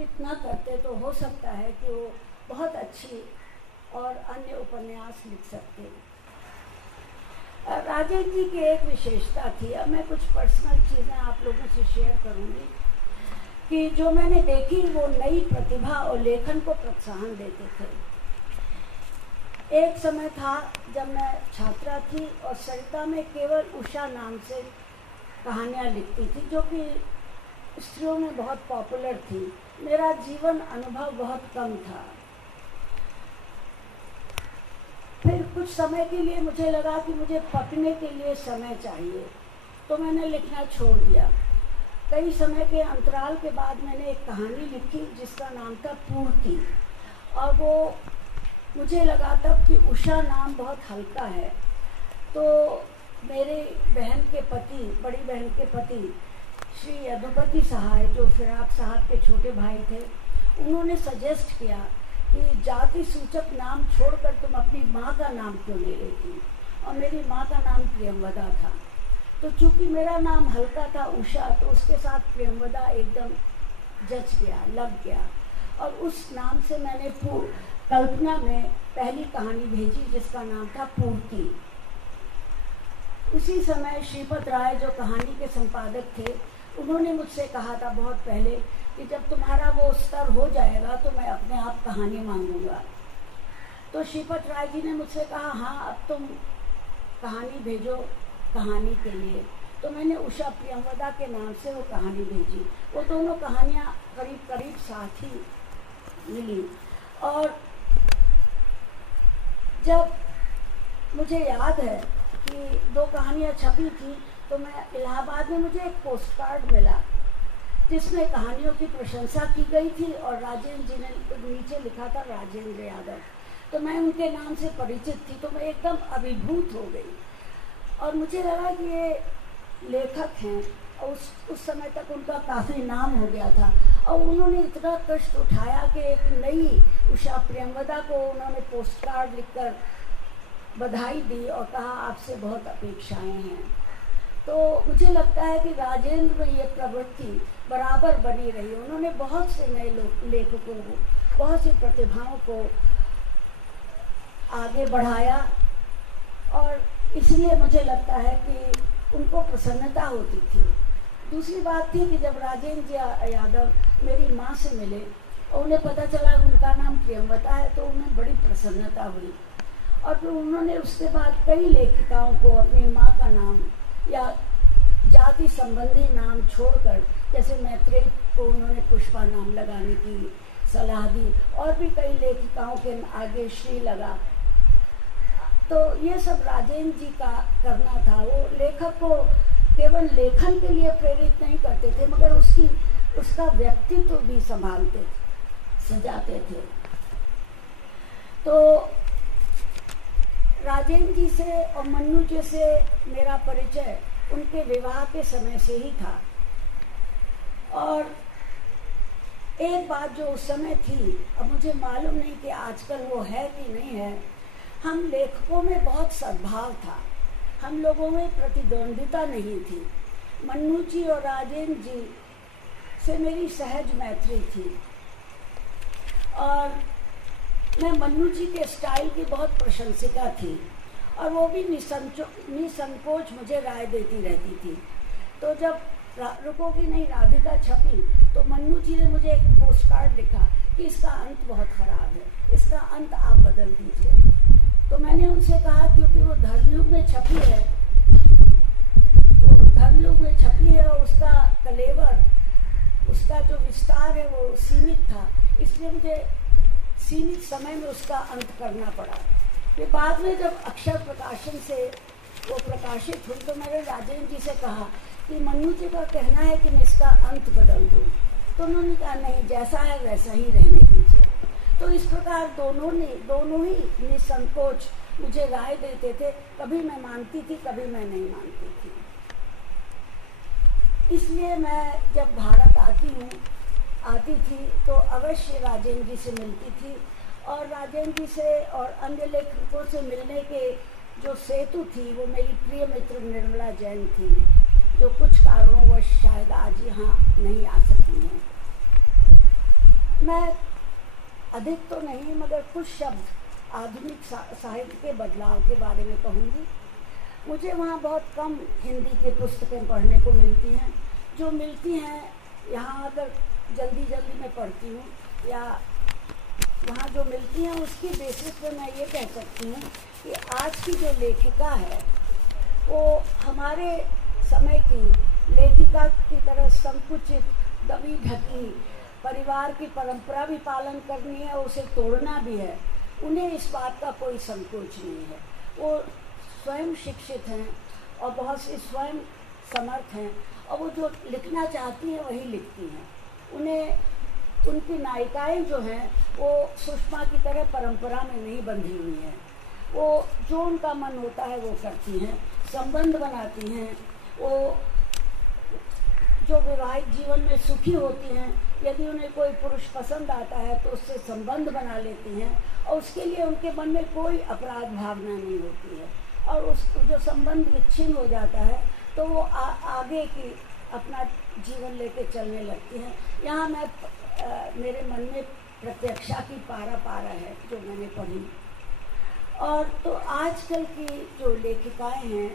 चित्रित न करते तो हो सकता है कि वो बहुत अच्छी और अन्य उपन्यास लिख सकते। राजेंद्र जी की एक विशेषता थी, अब मैं कुछ पर्सनल चीज़ें आप लोगों से शेयर करूँगी कि जो मैंने देखी, वो नई प्रतिभा और लेखन को प्रोत्साहन देते थे। एक समय था जब मैं छात्रा थी और सरिता में केवल उषा नाम से कहानियाँ लिखती थी, जो कि स्त्रियों में बहुत पॉपुलर थी। मेरा जीवन अनुभव बहुत कम था। फिर कुछ समय के लिए मुझे लगा कि मुझे पकने के लिए समय चाहिए, तो मैंने लिखना छोड़ दिया। कई समय के अंतराल के बाद मैंने एक कहानी लिखी जिसका नाम था पूर्ति, और वो मुझे लगा तब कि उषा नाम बहुत हल्का है। तो मेरे बहन के पति, बड़ी बहन के पति श्री यदुपति सहाय, जो फिराक साहब के छोटे भाई थे, उन्होंने सजेस्ट किया कि जाति सूचक नाम छोड़कर तुम अपनी माँ का नाम क्यों ले लेती। और मेरी माँ का नाम प्रियंवदा था, तो चूँकि मेरा नाम हल्का था उषा, तो उसके साथ प्रियंवदा एकदम जच गया, लग गया। और उस नाम से मैंने कल्पना में पहली कहानी भेजी जिसका नाम था पूर्ति। उसी समय श्रीपत राय, जो कहानी के संपादक थे, उन्होंने मुझसे कहा था बहुत पहले कि जब तुम्हारा वो स्तर हो जाएगा तो मैं अपने आप कहानी मांगूंगा। तो श्रीपत राय जी ने मुझसे कहा, हाँ अब तुम कहानी भेजो कहानी के लिए। तो मैंने उषा प्रियंवदा के नाम से वो कहानी भेजी। वो दोनों कहानियाँ करीब करीब साथ ही मिली। और जब मुझे याद है कि 2 कहानियाँ छपी थी, तो मैं इलाहाबाद में मुझे एक पोस्ट कार्ड मिला जिसमें कहानियों की प्रशंसा की गई थी और राजेंद्र जी ने नीचे लिखा था राजेंद्र यादव। तो मैं उनके नाम से परिचित थी, तो मैं एकदम अभिभूत हो गई और मुझे लगा कि ये लेखक हैं। और उस समय तक उनका काफ़ी नाम हो गया था और उन्होंने इतना कष्ट उठाया कि एक नई उषा प्रियंवदा को उन्होंने पोस्ट कार्ड लिखकर बधाई दी और कहा आपसे बहुत अपेक्षाएं हैं। तो मुझे लगता है कि राजेंद्र में ये प्रवृत्ति बराबर बनी रही। उन्होंने बहुत से नए लेखकों को, बहुत सी प्रतिभाओं को आगे बढ़ाया और इसलिए मुझे लगता है कि उनको प्रसन्नता होती थी। दूसरी बात थी कि जब राजेंद्र यादव मेरी माँ से मिले और उन्हें पता चला उनका नाम प्रियंवदा है, तो उन्हें बड़ी प्रसन्नता हुई। और फिर उन्होंने उसके बाद कई लेखिकाओं को अपनी माँ का नाम या जाति संबंधी नाम छोड़कर, जैसे मैत्रेय को उन्होंने पुष्पा नाम लगाने की सलाह दी और भी कई लेखिकाओं के आगे श्री लगा। तो ये सब राजेंद्र जी का करना था। वो लेखक को केवल लेखन के लिए प्रेरित नहीं करते थे, मगर उसका व्यक्तित्व भी संभालते थे, सजाते थे। तो राजेंद्र जी से और मन्नू जी से मेरा परिचय उनके विवाह के समय से ही था। और एक बात जो उस समय थी, अब मुझे मालूम नहीं कि आजकल वो है कि नहीं है, हम लेखकों में बहुत सद्भाव था, हम लोगों में प्रतिद्वंद्विता नहीं थी। मन्नू जी और राजेंद्र जी से मेरी सहज मैत्री थी और मैं मन्नू जी के स्टाइल की बहुत प्रशंसिका थी और वो भी निसंकोच मुझे राय देती रहती थी। तो जब रुकोगी नहीं राधिका छपी, तो मन्नू जी ने मुझे एक पोस्ट कार्ड लिखा कि इसका अंत बहुत ख़राब है, इसका अंत आप बदल दीजिए। तो मैंने उनसे कहा क्योंकि वो धर्मयुग में छपी है, और उसका कलेवर, उसका जो विस्तार है वो सीमित था, इसलिए मुझे सीमित समय में उसका अंत करना पड़ा। फिर बाद में जब अक्षर प्रकाशन से वो प्रकाशित हुई, तो मैंने राजेंद्र जी से कहा कि मन्नू जी का कहना है कि मैं इसका अंत बदल दूँ। तो उन्होंने कहा नहीं, जैसा है वैसा ही रहने दीजिए। तो इस प्रकार दोनों ही निसंकोच मुझे राय देते थे। कभी मैं मानती थी, कभी मैं नहीं मानती थी। इसलिए मैं जब भारत आती थी तो अवश्य राजेंद्र जी से मिलती थी और राजेंद्र जी से और अन्य लेखकों से मिलने के जो सेतु थी वो मेरी प्रिय मित्र निर्मला जैन थी, जो कुछ कारणों शायद आज यहाँ नहीं आ सकती हैं। मैं अधिक तो नहीं मगर कुछ शब्द आधुनिक साहित्य के बदलाव के बारे में कहूँगी। मुझे वहाँ बहुत कम हिंदी की पुस्तकें पढ़ने को मिलती हैं। जो मिलती हैं यहाँ आकर जल्दी जल्दी मैं पढ़ती हूँ, या वहाँ जो मिलती हैं उसकी बेसिस पे मैं ये कह सकती हूँ कि आज की जो लेखिका है वो हमारे समय की लेखिका की तरह संकुचित, दबी ढकी, परिवार की परंपरा भी पालन करनी है और उसे तोड़ना भी है। उन्हें इस बात का कोई संकोच नहीं है। वो स्वयं शिक्षित हैं और बहुत सी स्वयं समर्थ हैं, और वो जो लिखना चाहती हैं वही लिखती हैं। उन्हें उनकी नायिकाएं जो हैं वो सुषमा की तरह परंपरा में नहीं बंधी हुई हैं। वो जो उनका मन होता है वो करती हैं, संबंध बनाती हैं। वो जो वैवाहिक जीवन में सुखी होती हैं, यदि उन्हें कोई पुरुष पसंद आता है तो उससे संबंध बना लेती हैं, और उसके लिए उनके मन में कोई अपराध भावना नहीं होती है। और उस जो संबंध विच्छिन्न हो जाता है तो वो आगे की अपना जीवन लेके चलने लगती हैं। यहाँ मैं मेरे मन में प्रत्यक्षा की पारा पारा है जो मैंने पढ़ी। और तो आजकल की जो लेखिकाएं हैं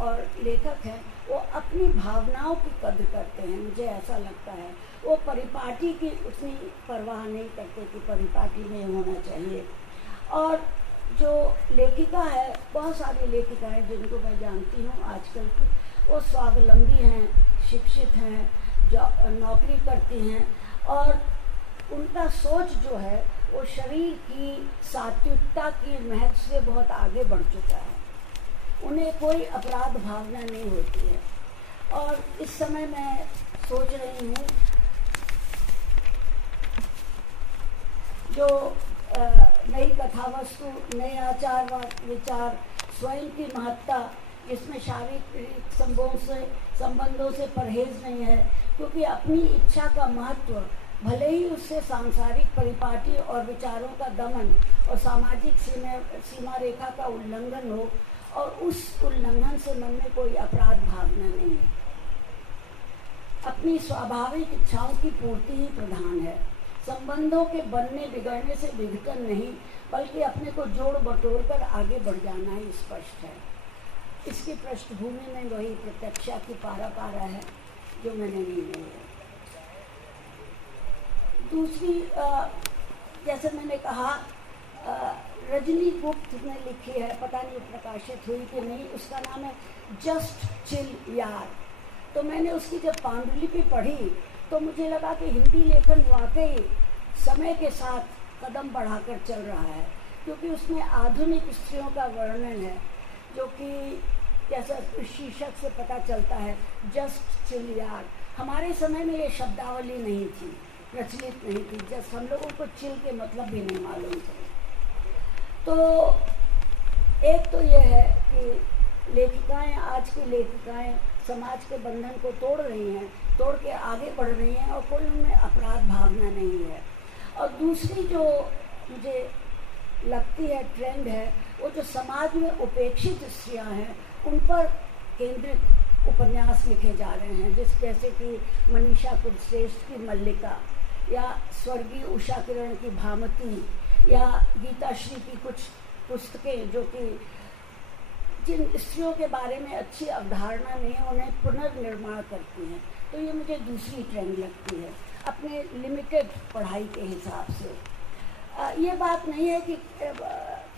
और लेखक हैं वो अपनी भावनाओं की कद्र करते हैं, मुझे ऐसा लगता है। वो परिपाटी की उतनी परवाह नहीं करते कि परिपाटी में होना चाहिए। और जो लेखिका है, बहुत सारी लेखिकाएं जिनको मैं जानती हूँ आजकल की, वो स्वावलंबी हैं, शिक्षित हैं, जो नौकरी करती हैं, और उनका सोच जो है वो शरीर की सात्विकता की महत्व से बहुत आगे बढ़ चुका है। उन्हें कोई अपराध भावना नहीं होती है। और इस समय मैं सोच रही हूँ जो नई कथा वस्तु, नए आचार व विचार, स्वयं की महत्ता, जिसमें शारीरिक संबंधों से परहेज नहीं है, क्योंकि अपनी इच्छा का महत्व, भले ही उससे सांसारिक परिपाटी और विचारों का दमन और सामाजिक सीमा रेखा का उल्लंघन हो, और उस उल्लंघन से मन में कोई अपराध भावना नहीं है। अपनी स्वाभाविक इच्छाओं की पूर्ति ही प्रधान है। संबंधों के बनने बिगड़ने से विघटन नहीं, बल्कि अपने को जोड़ बटोर कर आगे बढ़ जाना ही स्पष्ट है। इसकी पृष्ठभूमि में वही प्रत्यक्षा की पारा पारा है जो मैंने ली है। दूसरी, जैसे मैंने कहा, रजनी गुप्त ने लिखी है, पता नहीं प्रकाशित हुई कि नहीं, उसका नाम है जस्ट चिल यार। तो मैंने उसकी जब पांडुलिपि पढ़ी तो मुझे लगा कि हिंदी लेखन वाकई समय के साथ कदम बढ़ाकर चल रहा है, क्योंकि उसमें आधुनिक स्त्रियों का वर्णन है, जो कि जैसा शीर्षक से पता चलता है, जस्ट चिल यार। हमारे समय में ये शब्दावली नहीं थी, प्रचलित नहीं थी, जस्ट हम लोगों को चिल के मतलब भी नहीं मालूम थे। तो एक तो ये है कि लेखिकाएं, आज की लेखिकाएं समाज के बंधन को तोड़ रही हैं, तोड़ के आगे बढ़ रही हैं, और कोई उनमें अपराध भावना नहीं है। और दूसरी जो मुझे लगती है ट्रेंड है, वो जो समाज में उपेक्षित स्त्रियां हैं उन पर केंद्रित उपन्यास लिखे जा रहे हैं, जैसे कि मनीषा कुलश्रेष्ठ की मल्लिका, या स्वर्गीय उषा किरण की भामती, या गीताश्री की कुछ पुस्तकें जो कि जिन स्त्रियों के बारे में अच्छी अवधारणा नहीं है उन्हें पुनर्निर्माण करती हैं। तो ये मुझे दूसरी ट्रेंड लगती है अपने लिमिटेड पढ़ाई के हिसाब से। ये बात नहीं है कि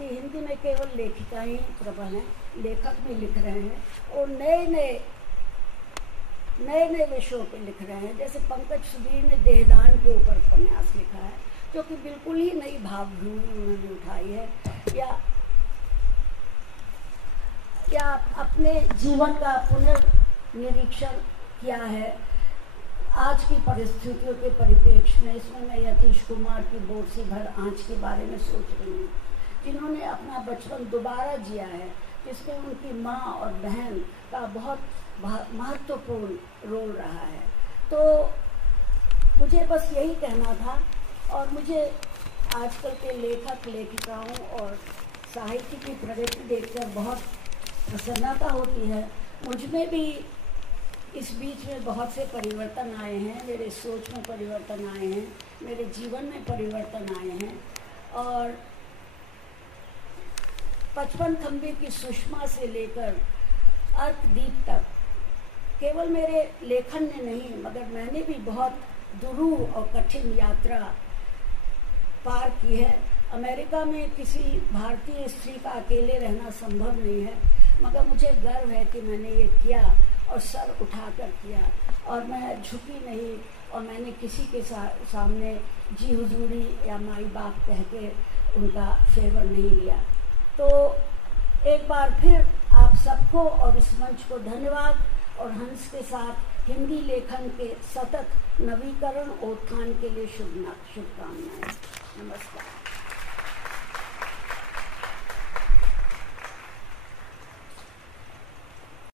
हिंदी में केवल लेखिकाएं प्रबल हैं, लेखक भी लिख रहे हैं और नए नए विषयों पे लिख रहे हैं। जैसे पंकज सुधीर ने देहदान के ऊपर उपन्यास लिखा है, जो कि बिल्कुल ही नई भावभूमि उन्होंने उठाई है, या अपने जीवन का पुनर्निरीक्षण किया है आज की परिस्थितियों के परिप्रेक्ष्य में। इसमें मैं यतीश कुमार की बोरसी भर आँच के बारे में सोच रही हूँ, जिन्होंने अपना बचपन दोबारा जिया है, जिसमें उनकी माँ और बहन का बहुत महत्वपूर्ण रोल रहा है। तो मुझे बस यही कहना था, और मुझे आजकल के लेखक लेखिकाओं और साहित्य की प्रगति देखकर बहुत प्रसन्नता होती है। मुझ में भी इस बीच में बहुत से परिवर्तन आए हैं, मेरे सोच में परिवर्तन आए हैं, मेरे जीवन में परिवर्तन आए हैं। और 55 खंबे की सुषमा से लेकर अर्कदीप तक केवल मेरे लेखन ने नहीं, मगर मैंने भी बहुत दुरूह और कठिन यात्रा पार की है। अमेरिका में किसी भारतीय स्त्री का अकेले रहना संभव नहीं है, मगर मुझे गर्व है कि मैंने ये किया और सर उठाकर किया, और मैं झुकी नहीं, और मैंने किसी के सामने जी हुजूरी या माई बाप कह के उनका फेवर नहीं लिया। तो एक बार फिर आप सबको और इस मंच को धन्यवाद, और हंस के साथ हिंदी लेखन के सतत नवीकरण और उत्थान के लिए शुभकामनाएं। नमस्कार।